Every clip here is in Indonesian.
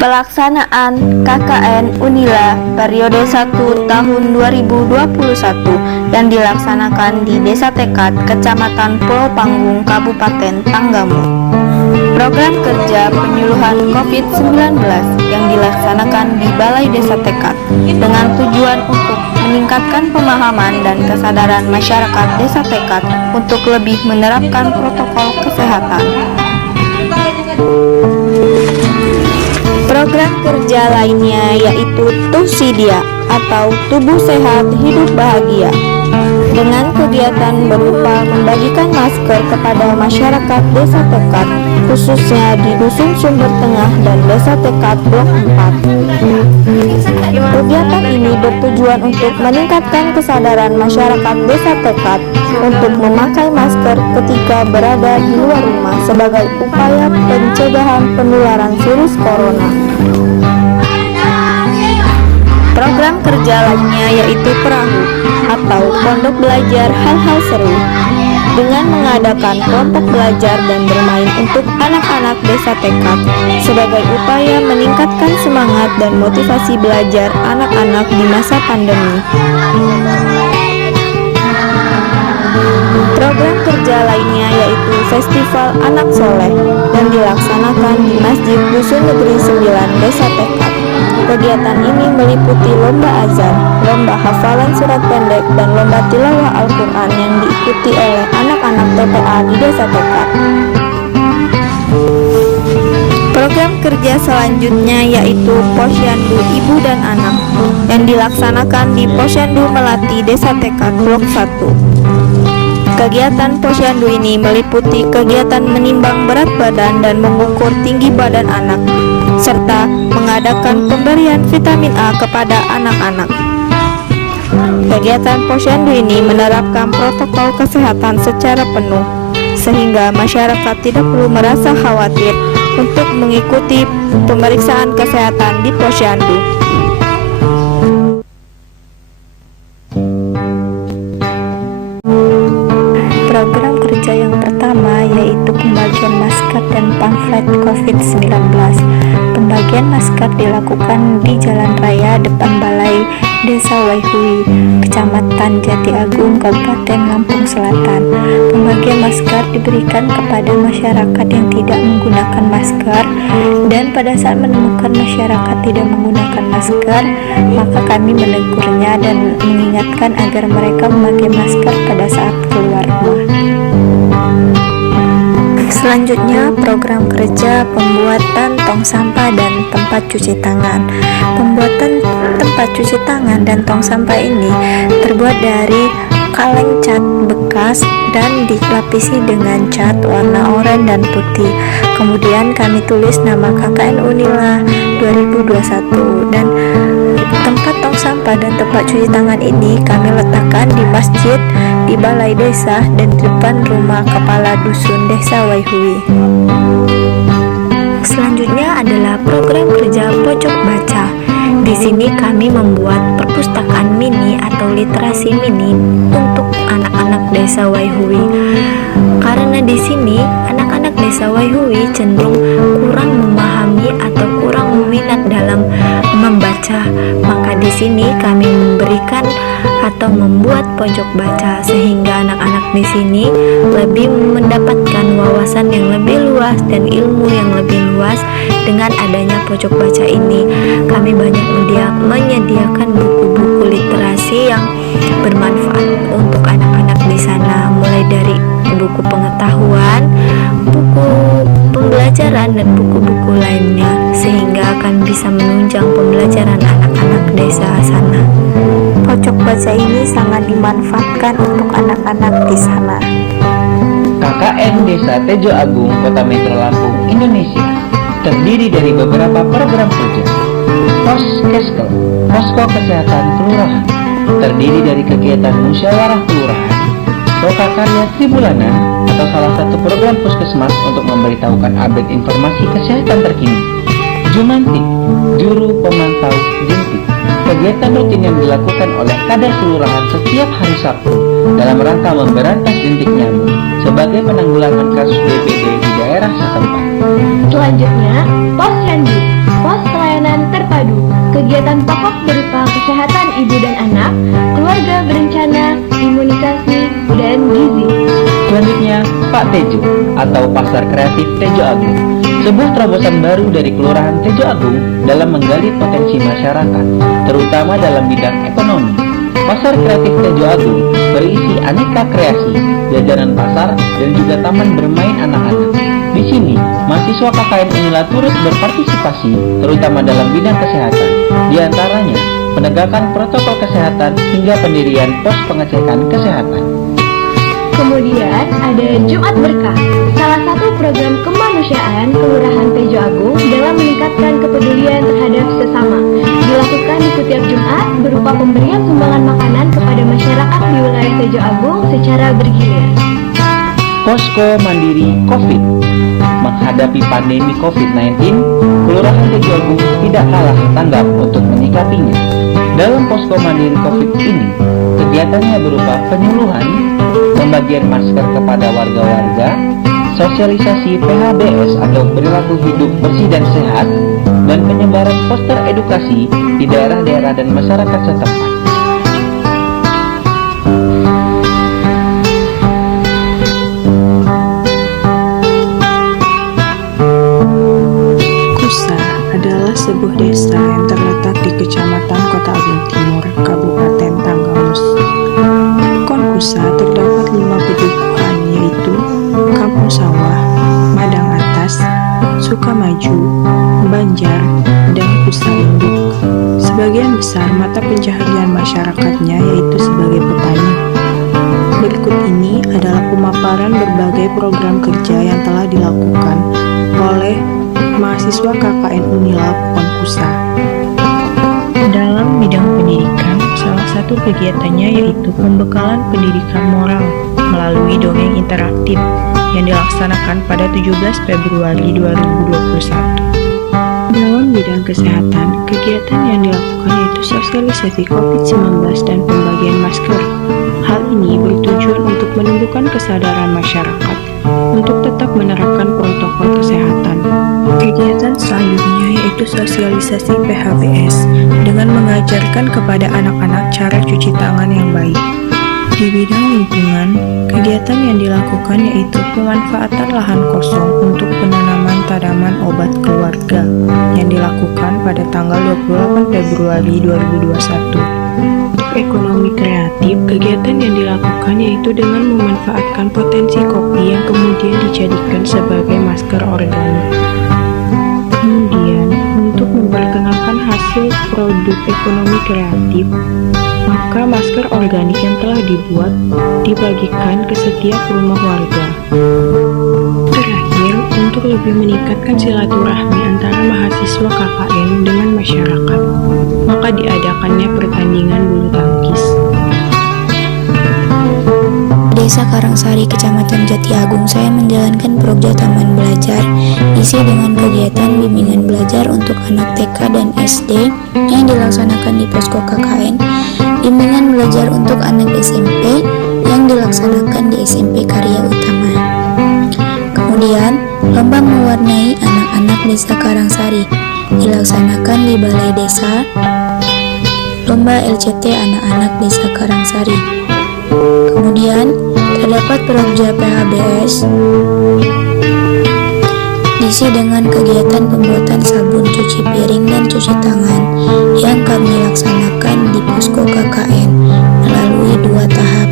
Pelaksanaan KKN Unila periode 1 tahun 2021 yang dilaksanakan di Desa Tekad, Kecamatan Pulau Panggung, Kabupaten Tanggamus. Program kerja penyuluhan COVID-19 yang dilaksanakan di Balai Desa Tekad dengan tujuan untuk meningkatkan pemahaman dan kesadaran masyarakat Desa Tekad untuk lebih menerapkan protokol kesehatan. Program kerja lainnya yaitu Tusidia atau Tubuh Sehat Hidup Bahagia, dengan kegiatan berupa membagikan masker kepada masyarakat Desa Tekad, khususnya di Dusun Sumber Tengah dan Desa Tekad Blok 4. Kegiatan ini bertujuan untuk meningkatkan kesadaran masyarakat Desa Tekad untuk memakai masker ketika berada di luar rumah sebagai upaya pencegahan penularan virus corona. Program kerja lainnya yaitu Perahu atau Pondok Belajar Hal-Hal Seru, dengan mengadakan kelompok belajar dan bermain untuk anak-anak Desa Tekad sebagai upaya meningkatkan semangat dan motivasi belajar anak-anak di masa pandemi. Program kerja lainnya yaitu Festival Anak Soleh yang dilaksanakan di Masjid Dusun Negeri 9 Desa Tekad. Kegiatan ini meliputi lomba azan, lomba hafalan surat pendek, dan lomba tilawah Al-Quran yang diikuti oleh anak-anak TPA di Desa Tekad. Program kerja selanjutnya yaitu Posyandu Ibu dan Anak yang dilaksanakan di Posyandu Melati Desa Tekad Blok 1. Kegiatan Posyandu ini meliputi kegiatan menimbang berat badan dan mengukur tinggi badan anak, serta mengadakan pemberian vitamin A kepada anak-anak. Kegiatan Posyandu ini menerapkan protokol kesehatan secara penuh, sehingga masyarakat tidak perlu merasa khawatir untuk mengikuti pemeriksaan kesehatan di Posyandu. Program kerja yang pertama yaitu pembagian masker dan pamflet COVID-19. Pembagian masker dilakukan di Jalan Raya depan Balai Desa Waihui, Kecamatan Jati Agung, Kabupaten Lampung Selatan. Pembagian masker diberikan kepada masyarakat yang tidak menggunakan masker, dan pada saat menemukan masyarakat tidak menggunakan masker, maka kami menegurnya dan mengingatkan agar mereka memakai masker pada saat keluar rumah. Selanjutnya, program kerja pembuatan tong sampah dan tempat cuci tangan. Pembuatan tempat cuci tangan dan tong sampah ini terbuat dari kaleng cat bekas dan dilapisi dengan cat warna oranye dan putih. Kemudian kami tulis nama KKN Unila 2021, dan tempat tong sampah dan tempat cuci tangan ini kami letakkan di masjid, di balai desa, dan di depan rumah kepala dusun Desa Waihui. Selanjutnya adalah program kerja pojok baca. Di sini kami membuat perpustakaan mini atau literasi mini untuk anak-anak Desa Waihui. Karena di sini anak-anak Desa Waihui cenderung kurang memahami atau kurang minat dalam membaca, maka di sini kami memberikan atau membuat pojok baca sehingga anak-anak di sini lebih mendapatkan wawasan yang lebih luas dan ilmu yang lebih luas. Dengan adanya pojok baca ini, kami banyak menyediakan buku-buku literasi yang bermanfaat untuk anak-anak di sana, mulai dari buku pengetahuan, buku pembelajaran, dan buku-buku lainnya, sehingga akan bisa menunjang pembelajaran anak-anak desa sana. Pojok baca ini sangat dimanfaatkan untuk anak-anak di sana. KKN Desa Tejo Agung, Kota Metro Lampung, Indonesia, terdiri dari beberapa program kerja. Poskeskel, Posko Kesehatan Kelurahan, terdiri dari kegiatan musyawarah kelurahan. Lokakarya Tribulanan, atau salah satu program puskesmas untuk memberitahukan update informasi kesehatan terkini. Jumantik, Juru Pemantau Jentik, kegiatan rutin yang dilakukan oleh kader kelurahan setiap hari Sabtu dalam rangka memberantas jentik nyamuk sebagai penanggulangan kasus DBD di daerah setempat. Selanjutnya, Posyandu, Pos Tejo atau Pasar Kreatif Tejo Agung, sebuah terobosan baru dari Kelurahan Tejo Agung dalam menggali potensi masyarakat, terutama dalam bidang ekonomi. Pasar Kreatif Tejo Agung berisi aneka kreasi, jajanan pasar, dan juga taman bermain anak-anak. Di sini, mahasiswa KKN Unila turut berpartisipasi, terutama dalam bidang kesehatan, di antaranya penegakan protokol kesehatan hingga pendirian pos pengecekan kesehatan. Kemudian ada Jumat Berkah, salah satu program kemanusiaan Kelurahan Tejo Agung dalam meningkatkan kepedulian terhadap sesama. Dilakukan di setiap Jumat berupa pemberian sumbangan makanan kepada masyarakat di wilayah Tejo Agung secara bergilir. Posko Mandiri COVID. Menghadapi pandemi COVID-19, Kelurahan Tejo Agung tidak kalah tanggap untuk menyikapinya. Dalam Posko Mandiri COVID ini, kegiatannya berupa penyuluhan, pembagian masker kepada warga-warga, sosialisasi PHBS atau perilaku hidup bersih dan sehat, dan penyebaran poster edukasi di daerah-daerah dan masyarakat setempat. Kusa adalah sebuah desa yang terletak di Kecamatan Kota Agung Timur, Kabupaten Tanggamus. Kusa terdapat 5 pedukuhan, yaitu Kampung Sawah, Madang Atas, Sukamaju, Banjar, dan Kusa Induk. Sebagian besar mata pencaharian masyarakatnya yaitu sebagai petani. Berikut ini adalah pemaparan berbagai program kerja yang telah dilakukan oleh mahasiswa KKN Unila Kusa. Dalam bidang pendidikan, salah satu kegiatannya yaitu pembekalan pendidikan moral melalui dongeng interaktif yang dilaksanakan pada 17 Februari 2021. Dalam bidang kesehatan, kegiatan yang dilakukan yaitu sosialisasi COVID-19 dan pembagian masker. Hal ini bertujuan untuk menumbuhkan kesadaran masyarakat untuk tetap menerapkan protokol kesehatan. Kegiatan selanjutnya yaitu sosialisasi PHBS dengan mengajarkan kepada anak-anak cara cuci tangan yang baik. Di bidang lingkungan, kegiatan yang dilakukan yaitu pemanfaatan lahan kosong untuk penanaman tanaman obat keluarga yang dilakukan pada tanggal 28 Februari 2021. Untuk ekonomi kreatif, kegiatan yang dilakukan yaitu dengan memanfaatkan potensi kopi yang kemudian dijadikan sebagai masker organik. Kemudian, untuk memperkenalkan hasil produk ekonomi kreatif, maka masker organik yang telah dibuat dibagikan ke setiap rumah warga. Terakhir, untuk lebih meningkatkan silaturahmi antara mahasiswa KKN dengan masyarakat, maka diadakannya pertandingan bulu tangkis. Desa Karangsari, Kecamatan Jati Agung, saya menjalankan program Taman Belajar, isi dengan kegiatan bimbingan belajar untuk anak TK dan SD yang dilaksanakan di Posko KKN, bimbingan belajar untuk anak SMP yang dilaksanakan di SMP Karya Utama. Kemudian, lomba mewarnai anak-anak Desa Karangsari dilaksanakan di Balai Desa, lomba LCT anak-anak Desa Karangsari. Kemudian, terdapat program PHBS diisi dengan kegiatan pembuatan sabun cuci piring dan cuci tangan yang kami laksanakan di Posko KKN melalui 2 tahap.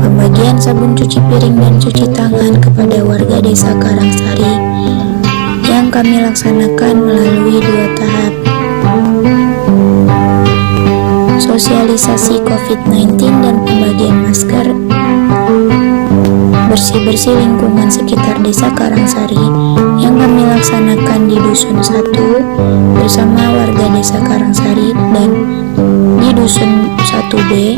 Pembagian sabun cuci piring dan cuci tangan kepada warga Desa Karangsari yang kami laksanakan melalui 2 tahap. Sosialisasi COVID-19 dan pembagian masker, bersih-bersih lingkungan sekitar Desa Karangsari yang kami laksanakan di Dusun 1 bersama warga Desa Karangsari dan di Dusun 1B.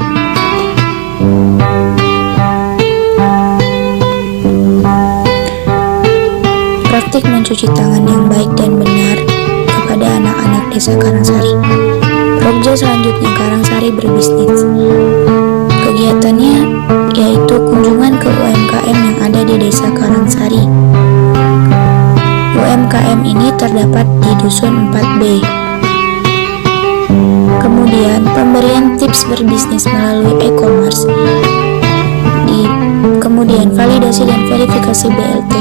Praktik mencuci tangan yang baik dan benar kepada anak-anak Desa Karangsari. Program selanjutnya Karangsari berbisnis. Kegiatannya yaitu kunjungan ke UMKM yang ada di Desa Karangsari. UMKM ini terdapat di Dusun 4B. Kemudian pemberian tips berbisnis melalui e-commerce. Kemudian validasi dan verifikasi BLT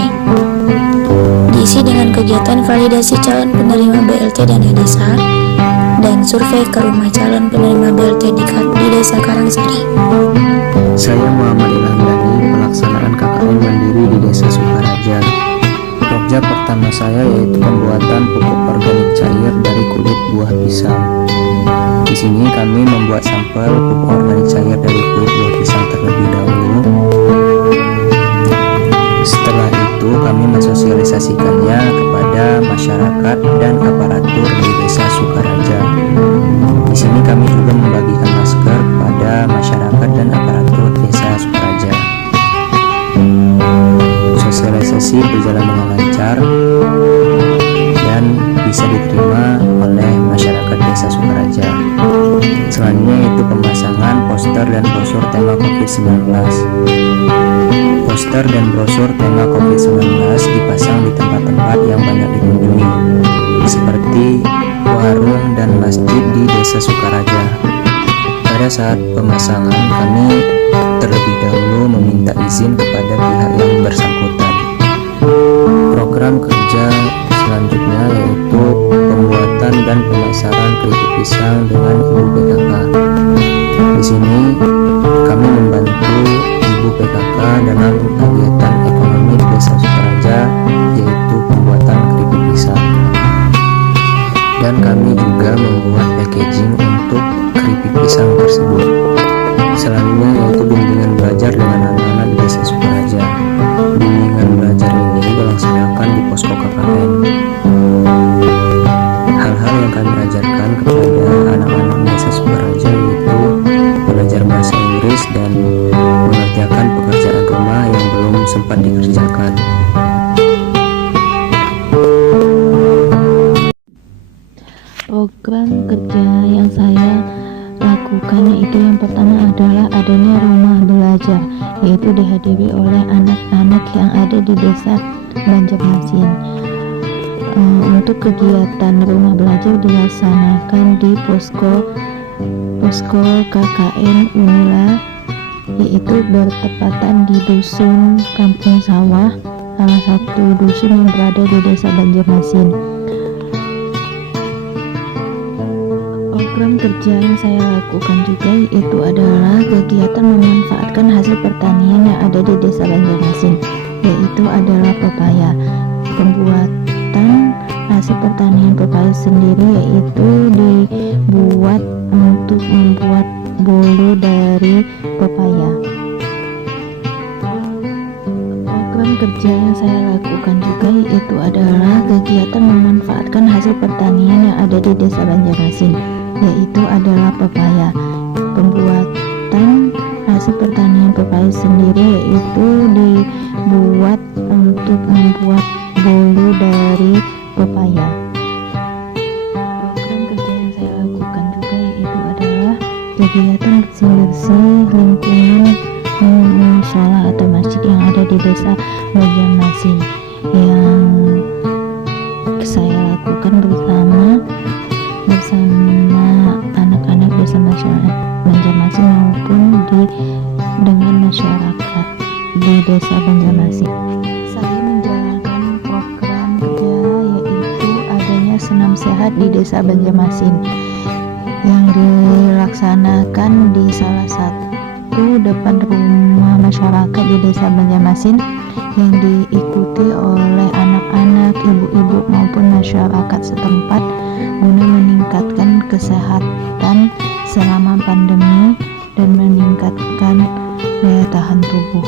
diisi dengan kegiatan validasi calon penerima BLT dana desa dan survei ke rumah calon penerima BLT di Desa Karangsari. Saya Muhammad Ilhamdani, pelaksanaan KKN mandiri di Desa Sukaraja. Program pertama saya yaitu pembuatan pupuk organik cair dari kulit buah pisang. Di sini kami membuat sampel pupuk organik cair dari kulit buah pisang terlebih dahulu. Setelah itu kami mensosialisasikannya kepada masyarakat dan aparatur di Desa Sukaraja. Di sini kami juga membagikan masker kepada masyarakat dan aparatur Desa Sukaraja. Sosialisasi berjalan dengan lancar dan bisa diterima oleh masyarakat Desa Sukaraja. Selanjutnya yaitu pemasangan poster dan brosur tema COVID-19. Poster dan brosur tema COVID-19 dipasang di tempat-tempat yang banyak dikunjungi, seperti warung dan masjid di Desa Sukaraja. Pada saat pemasangan, kami terlebih dahulu meminta izin kepada pihak yang bersangkutan. Program kerja selanjutnya yaitu pembuatan dan pemasaran keripik pisang dengan ibu PKK. Di sini kami membantu ibu PKK dalam kegiatan ekonomi di Desa Sukaraja, yaitu pembuatan keripik pisang. Dan kami juga membuat packaging untuk keripik pisang tersebut. Selanjutnya yaitu bimbingan belajar dengan anak-anak di Desa Sukaraja. Bimbingan belajar ini dilaksanakan di posko KKN. Hal-hal yang kami ajarkan kepada anak-anak Desa Sukaraja yaitu belajar bahasa Inggris dan mengerjakan pekerjaan rumah yang belum sempat dikerjakan. Program kerja yang saya lakukan yaitu yang pertama adalah adanya rumah belajar, yaitu dihadiri oleh anak-anak yang ada di Desa Banjarmasin. Untuk kegiatan rumah belajar dilaksanakan di posko KKN Unila, yaitu bertepatan di Dusun Kampung Sawah, salah satu dusun yang berada di Desa Banjarmasin. Program kerja yang saya lakukan juga itu adalah kegiatan memanfaatkan hasil pertanian yang ada di Desa Banjarmasin, yaitu adalah pepaya. Pembuatan hasil pertanian pepaya sendiri yaitu dibuat untuk membuat bolu dari pepaya. Program kerja yang saya lakukan juga yaitu adalah kegiatan memanfaatkan hasil pertanian yang ada di Desa Banjarmasin, yaitu adalah pepaya. Pembuatan hasil pertanian pepaya sendiri yaitu dibuat untuk membuat bolu dari pepaya. Program kerja yang saya lakukan juga yaitu adalah kegiatan bersih-bersih lingkungan musola atau masjid yang ada di Desa Banjarmasin, yang saya lakukan bersama anak-anak Desa Banjarmasin maupun dengan masyarakat di Desa Banjarmasin. Saya menjalankan program kerja yaitu adanya senam sehat di Desa Banjarmasin yang dilaksanakan di salah satu depan rumah masyarakat di Desa Banjarmasin, yang diikuti oleh anak-anak, ibu-ibu maupun masyarakat setempat guna meningkatkan kesehatan selama pandemi dan meningkatkan daya tahan tubuh.